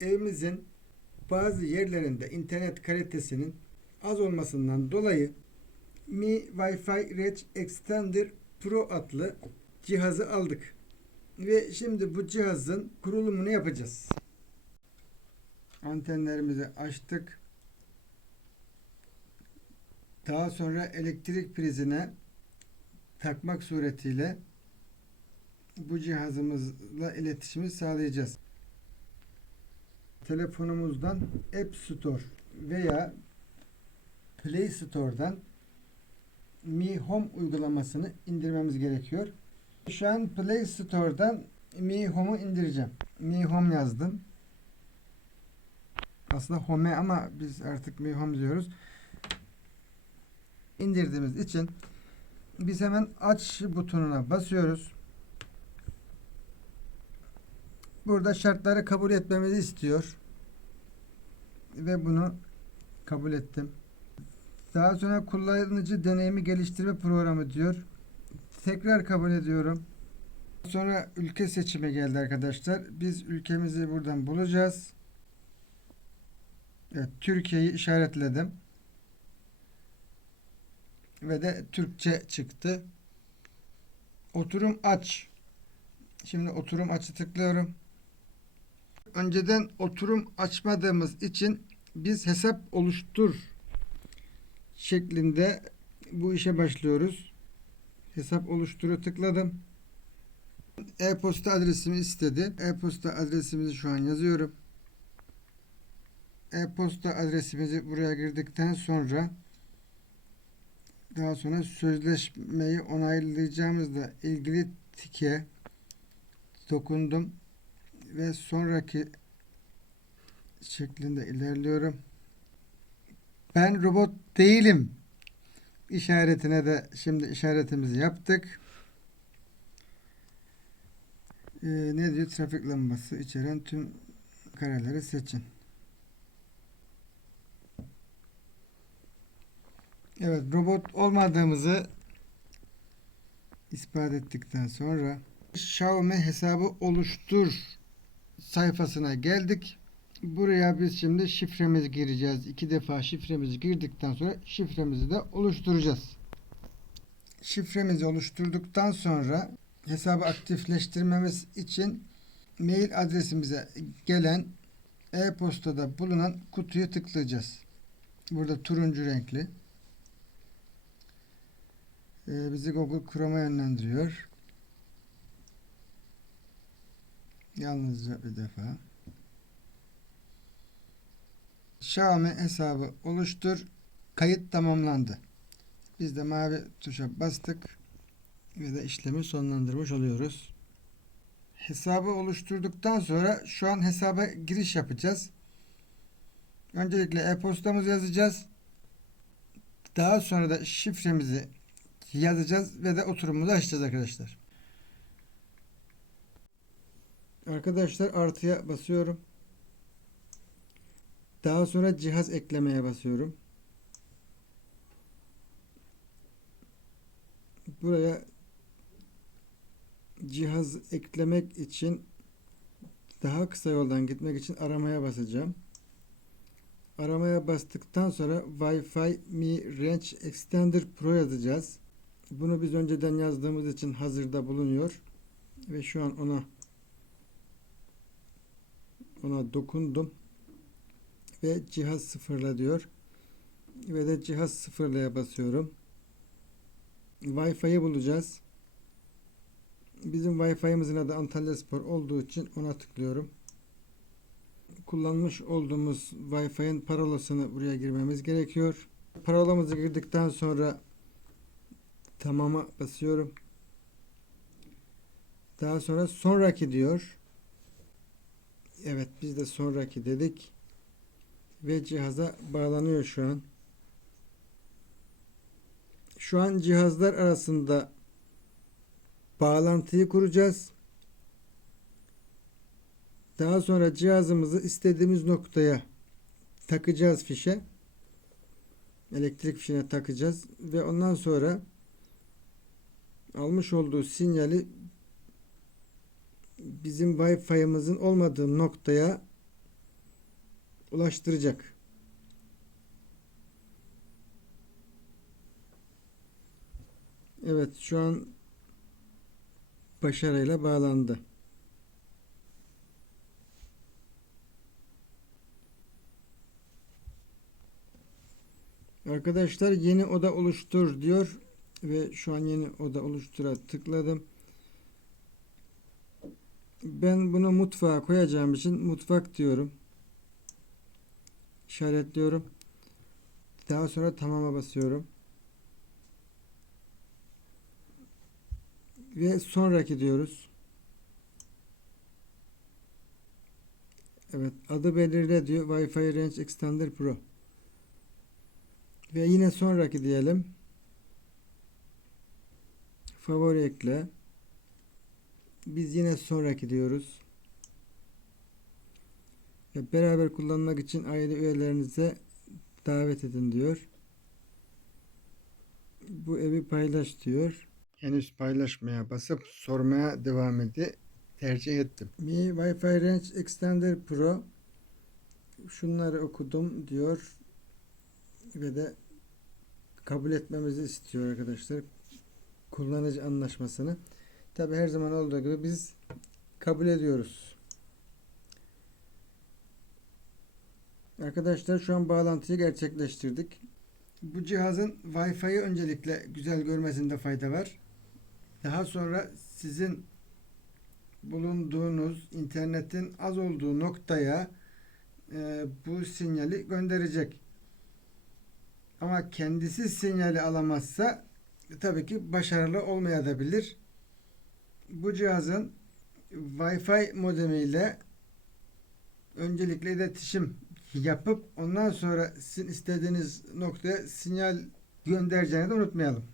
evimizin bazı yerlerinde internet kalitesinin az olmasından dolayı Mi Wi-Fi Reach Extender Pro adlı cihazı aldık. Ve şimdi bu cihazın kurulumunu yapacağız. Antenlerimizi açtık. Daha sonra elektrik prizine takmak suretiyle bu cihazımızla iletişimi sağlayacağız. Telefonumuzdan App Store veya Play Store'dan Mi Home uygulamasını indirmemiz gerekiyor. Şu an Play Store'dan Mi Home'u indireceğim. Mi Home yazdım. Aslında Home ama biz artık Mi Home diyoruz. İndirdiğimiz için biz hemen aç butonuna basıyoruz. Burada şartları kabul etmemizi istiyor. Ve bunu kabul ettim. Daha sonra kullanıcı deneyimi geliştirme programı diyor. Tekrar kabul ediyorum. Sonra ülke seçimi geldi arkadaşlar. Biz ülkemizi buradan bulacağız. Evet, Türkiye'yi işaretledim. Ve de Türkçe çıktı. Oturum aç. Şimdi oturum açı tıklıyorum. Önceden oturum açmadığımız için biz hesap oluştur şeklinde bu işe başlıyoruz. Hesap oluşturu tıkladım. E-posta adresimi istedi. E-posta adresimizi şu an yazıyorum. E-posta adresimizi buraya girdikten sonra daha sonra sözleşmeyi onaylayacağımızla ilgili tike dokundum ve sonraki şeklinde ilerliyorum. Ben robot değilim işaretine de şimdi işaretimizi yaptık. Ee, ne diyor? Trafik lambası içeren tüm kareleri seçin. Evet, robot olmadığımızı ispat ettikten sonra Xiaomi hesabı oluştur sayfasına geldik. Buraya biz şimdi şifremizi gireceğiz. İki defa şifremizi girdikten sonra şifremizi de oluşturacağız. Şifremizi oluşturduktan sonra hesabı aktifleştirmemiz için mail adresimize gelen e-postada bulunan kutuyu tıklayacağız. Burada turuncu renkli. Ee, bizi Google Chrome'a yönlendiriyor. Yalnızca bir defa. Xiaomi hesabı oluştur. Kayıt tamamlandı. Biz de mavi tuşa bastık ve de işlemi sonlandırmış oluyoruz. Hesabı oluşturduktan sonra şu an hesaba giriş yapacağız. Öncelikle e-postamızı yazacağız. Daha sonra da şifremizi yazacağız ve de oturumumuzu açacağız arkadaşlar. Arkadaşlar artıya basıyorum. Daha sonra cihaz eklemeye basıyorum. Buraya cihaz eklemek için daha kısa yoldan gitmek için aramaya basacağım. Aramaya bastıktan sonra Wi-Fi Mi Range Extender Pro yazacağız. Bunu biz önceden yazdığımız için hazırda bulunuyor. Ve şu an ona ona dokundum ve cihaz sıfırla diyor. Ve de cihaz sıfırlaya basıyorum. Wi-Fi'yi bulacağız. Bizim Wi-Fi'mizin adı Antalya Spor olduğu için ona tıklıyorum. Kullanmış olduğumuz Wi-Fi'nin parolasını buraya girmemiz gerekiyor. Parolamızı girdikten sonra tamama basıyorum. Daha sonra sonraki diyor. Evet biz de sonraki dedik ve cihaza bağlanıyor şu an. Şu an cihazlar arasında bağlantıyı kuracağız. Daha sonra cihazımızı istediğimiz noktaya takacağız fişe. Elektrik fişine takacağız ve ondan sonra almış olduğu sinyali bizim Wi-Fi'mizin olmadığı noktaya ulaştıracak. Evet şu an başarıyla bağlandı. Arkadaşlar yeni oda oluştur diyor ve şu an yeni oda oluştura tıkladım. Ben bunu mutfağa koyacağım için mutfak diyorum. İşaretliyorum. Daha sonra tamama basıyorum. Ve sonraki diyoruz. Evet adı belirle diyor Wi-Fi Range Extender Pro. Ve yine sonraki diyelim. Favori ekle. Biz yine sonraki diyoruz. Beraber kullanmak için aile üyelerinize davet edin diyor. Bu evi paylaş diyor. Henüz paylaşmaya basıp sormaya devam edi. Tercih ettim. Mi Wi-Fi Range Extender Pro şunları okudum diyor ve de kabul etmemizi istiyor arkadaşlar. Kullanıcı anlaşmasını. Tabi her zaman olduğu gibi biz kabul ediyoruz. Arkadaşlar şu an bağlantıyı gerçekleştirdik. Bu cihazın Wi-Fi'yi öncelikle güzel görmesinde fayda var. Daha sonra sizin bulunduğunuz internetin az olduğu noktaya e, bu sinyali gönderecek. Ama kendisi sinyali alamazsa tabii ki başarılı olmayabilir. Bu cihazın Wi-Fi modemiyle öncelikle iletişim yapıp ondan sonra sizin istediğiniz noktaya sinyal göndereceğini de unutmayalım.